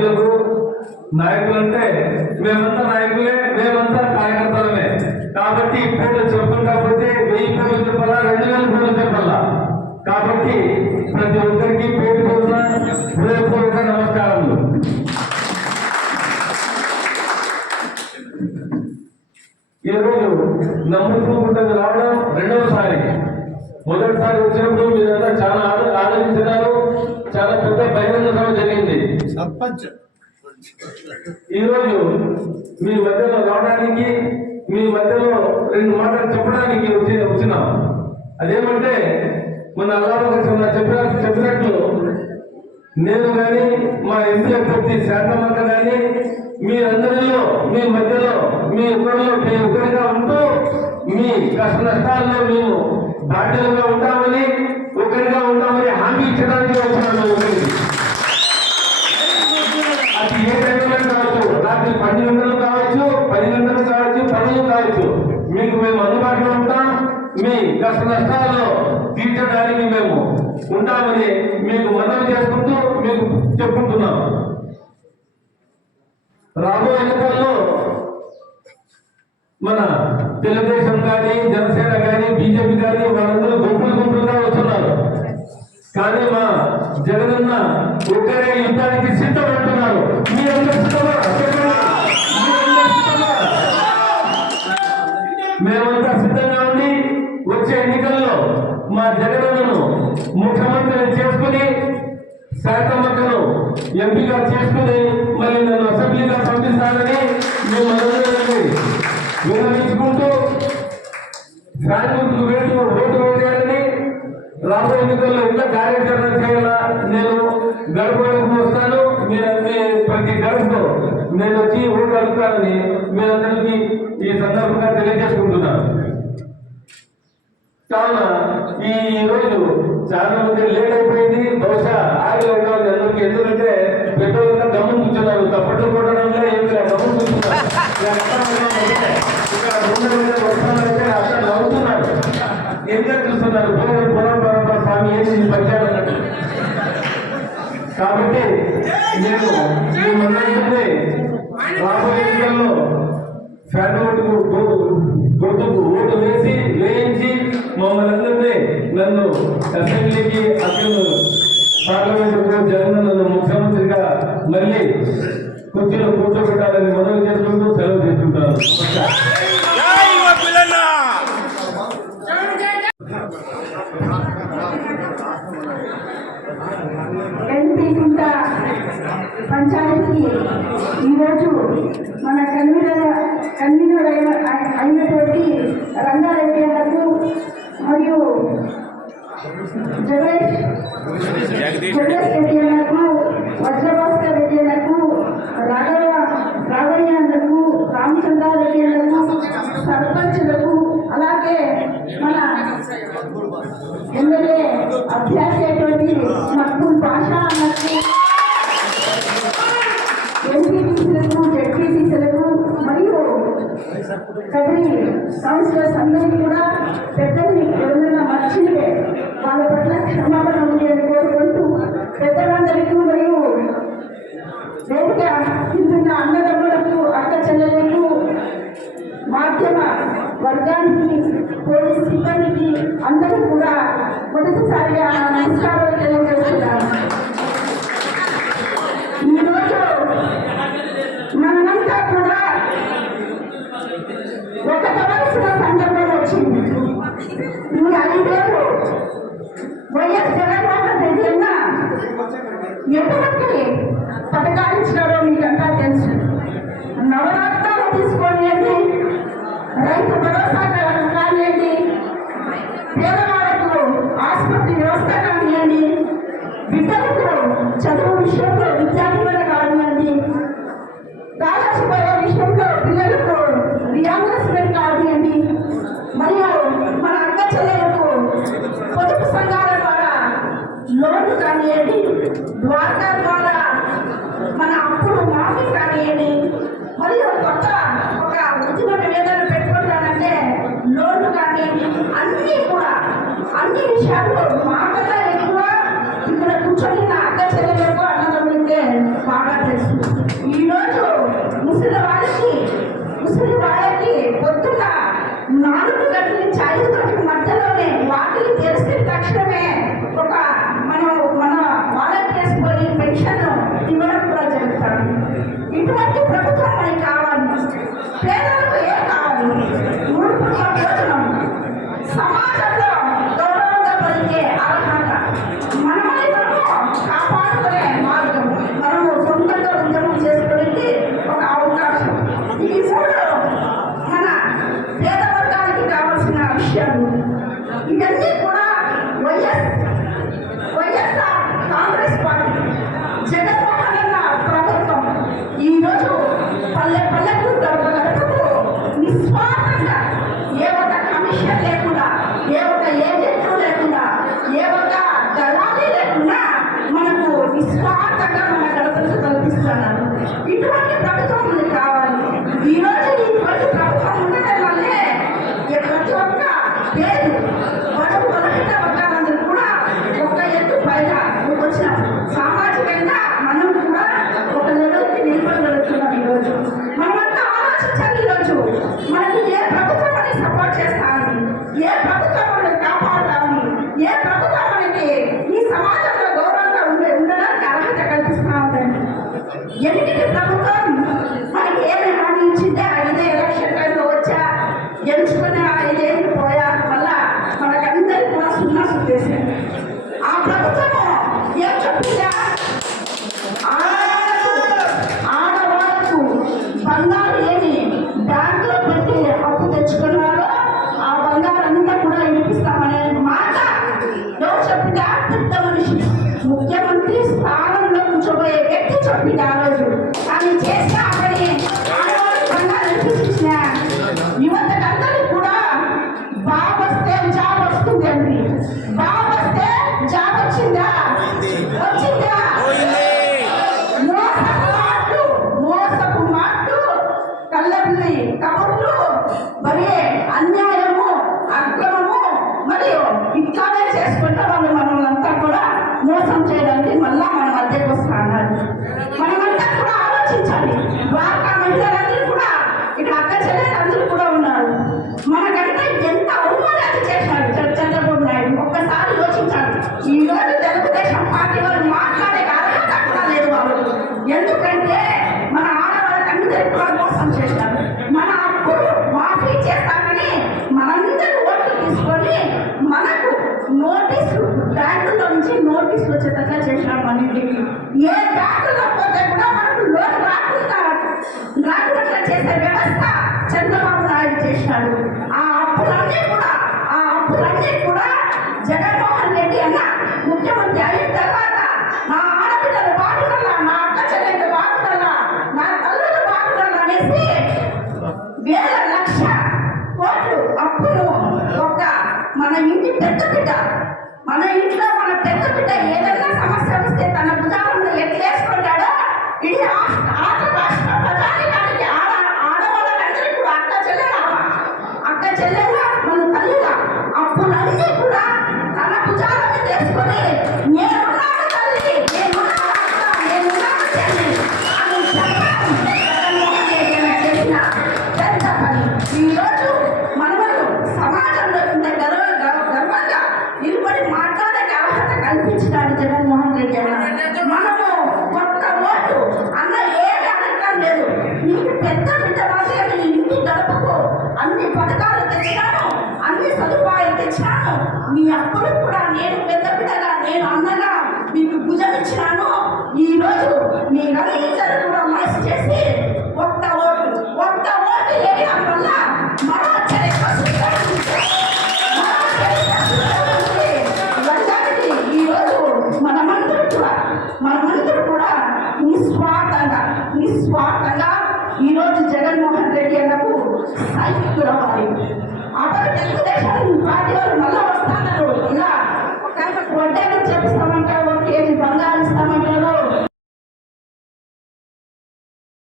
నాయకులకు నాయకులు అంటే మేమంతా నాయకులే మేమంతా కార్యకర్తలమే. కాబట్టి పేర్లు చెప్పకపోతే వెయ్యి పేర్లు చెప్పాలా రెండు వేల పేర్లు చెప్పాలా? కాబట్టి ప్రతి ఒక్కరికి పేరు కోసం హృదయపూర్వక నమస్కారములు. ఈరోజు నమ్ముకుంటుంది రావడం రెండవసారి. మొదటిసారి వచ్చినప్పుడు మీరంతా చాలా ఆద- చాలా పెద్ద బహిరంగ సభ జరిగింది. సర్పంచ్. ఈ రోజు మీ మధ్యలో రావడానికి మీ మధ్యలో రెండు మాటలు చెప్పడానికి వచ్చి వచ్చినాం. అదేమంటే మన అల్లాహ్ చెప్పిన చెప్పినట్లు నేను కానీ మా ఎంపీ అభ్యర్థి శాంతమ్మ కానీ మీరందరిలో మీ మధ్యలో మీ ఒకరిలో మీ ఒకరిగా ఉంటూ మీ కష్ట నష్టాల్లో మేము బాధ్యతగా ఉంటామని ఒకరిగా ఉంటామని హామీ ఇచ్చడానికి అది ఏ టైంలో కావచ్చు రాత్రి పది గంటలు కావచ్చు పది గంటలు కావచ్చు పనులు కావచ్చు. మీకు మేము అందుబాటులో ఉంటాం. మీ కష్ట నష్టాల్లో తీర్చడానికి మేము ఉంటామని మీకు మనవి చేసుకుంటూ మీకు చెప్పుకుంటున్నాం. రాబోయే ఎన్నికల్లో మన తెలుగుదేశం కానీ జనసేన కానీ బీజేపీ కానీ వాళ్ళందరూ గుంపులు గుంపులుగా కానీ మా జగనన్న ఒక్కరే యుద్ధానికి సిద్ధపడుతున్నారు. మీ అందరూ మీ మేమంతా సిద్ధంగా ఉండి వచ్చే ఎన్నికల్లో మా జగనన్నను ముఖ్యమంత్రిని చేసుకుని శాఖమ్మక్కను ఎంపీగా చేసుకుని మళ్ళీ నన్ను అసెంబ్లీగా పంపిస్తానని మేము విరమించుకుంటూ విన్నవించుకుంటూ ఫ్యాన్ గుర్తుకు వేటు ఓటు వేయాలని రాబోయే ఎన్నికల్లో ఎంత కార్యాచరణ చేయాలా? నేను గడపడానికి వస్తాను. మీరు ప్రతి గడపలో నేను వచ్చి ఓటు అడుగుతానని మీరందరికీ ఈ సందర్భంగా తెలియజేసుకుంటున్నాను. కావున ఈ రోజు చాలా మంది లేట్ అయిపోయింది. బహుశా ఆగి ఉండాలి అందరికీ ఎందుకంటే పెద్దవాళ్ళ అంతా మమ్మల్ని నన్ను అసెంబ్లీకి అసలు పార్లమెంటుకు జగన్ నన్ను ముఖ్యమంత్రిగా మళ్ళీ కుర్చీలో కూర్చోబెట్టాలని మనవి చేసుకుంటూ సెలవు తీసుకుంటాను నమస్కారం. ఈరోజు మన కన్వీనర్ కన్వీనర్ అయిన- అయినటువంటి రంగారెడ్డి గారు మరియు జగేష్ జగేష్ రెడ్డి వజ్రభాస్కర్ రెడ్డి రాఘవ రాఘయ్య అన్నకు రామచంద్రారెడ్డి సర్పంచులకు అలాగే మన ఎమ్మెల్యే అభ్యర్థి అయినటువంటి మక్బూల్ భాష అన్నకు కదిరి కౌన్సిలర్స్ అందరికీ కూడా పెద్దల్ని ఎవరైనా మర్చింటే వాళ్ళ పట్ల క్షమాపణ ఉంది అని కోరుకుంటూ పెద్దలందరికీ మరియు వేదిక కిందున్న అన్నదమ్ములకు అక్క చెల్లెలకు మాధ్యమ వర్గానికి పోలీస్ సిబ్బందికి అందరూ కూడా మొదటిసారిగా गाली दे ये तो విషయాలు మాటగా ఇక్కడ కూర్చొని నా అక్క చెల్లెలకు బాగా తెలుసు ఈరోజు ముసలి వాళ్ళకి ముసలి వాళ్ళకి పొద్దున నాలుగు గంటల నుంచి ఐదు గంటల మధ్యలోనే వాకిలి తెలిసిన తక్షణమే ఒక మనం మన వాలంటీర్స్ పోయి పెన్షన్ ఇవ్వడం కూడా జరుగుతాం ఇటువంటి ప్రభుత్వం మనకి కావాలి. పేద Yeah, back పెద్ద బిడ్డ నీ ఇంటి గడపకు అన్ని పథకాలు తెచ్చినాను అన్ని సదుపాయాలు తెచ్చాను మీ అప్పులు కూడా నేను పెద్ద బిడ్డగా నేను అన్నగా మీకు భుజం ఇచ్చినాను ఈరోజు